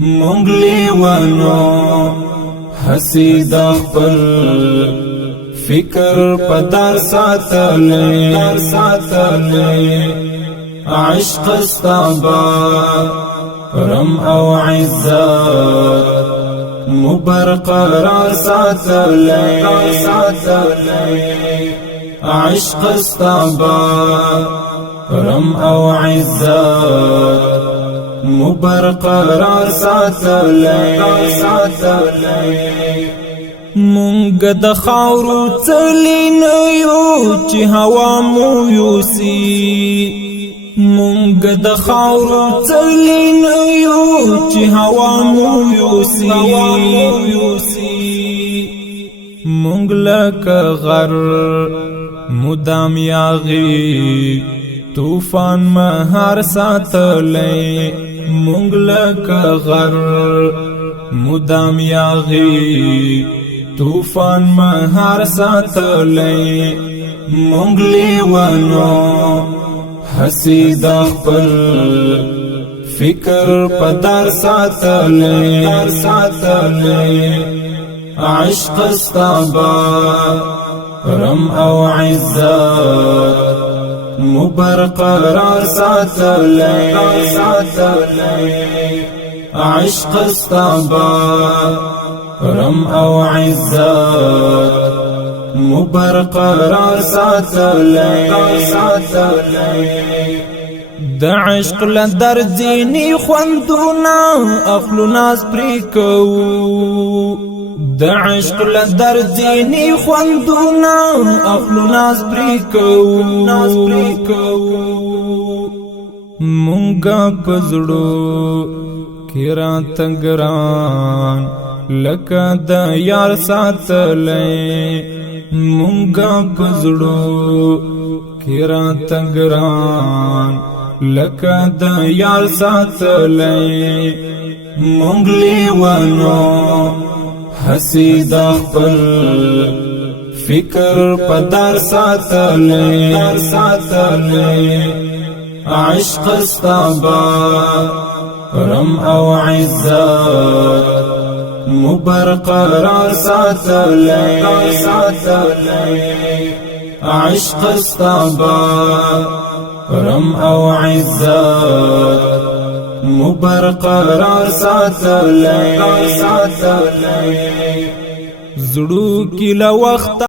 مونږ لیوانو حسید خپل فکر پدار ساتلې عشق استعبا رم او عزت مبرقرار ساتلې عشق استعبا رم او عزت مبرقرار ساتلې مونږ د خاورو څلی نه یو چې هوا مو یوسي مونږ د خاورو څلی نه یو چې هوا مو یوسي مونږ لکه غر مدام یاغي طوفان مهار ساتلې مونږ لکه غر مدام یاغي طوفان مهار ساتلې مونږ لیوانو حسید خپل فکر پدار ساتلې عشق استعبا رم او عزت مبرقرار ساتلې عشق استعبا رم او عزت مبرقرار ساتلې د عشق لدر ځینی خوندونه اخلو ناز پرې کوو د عشق لدر ځینی خوندونه اخلو ناز پرې کوو مونږه پزړو کیرا تنگران لکه د یار ساتلې مونږه پزړو کیرا تنگران لکه د یار ساتلې مونږ لیوانو حسید خپل فکر پدار ساتلې عشق استعبا رم او عزت مبرقرار ساتلې عشق استعبا رم او عزت مبرقرار ساتلې زړو کی لا وخت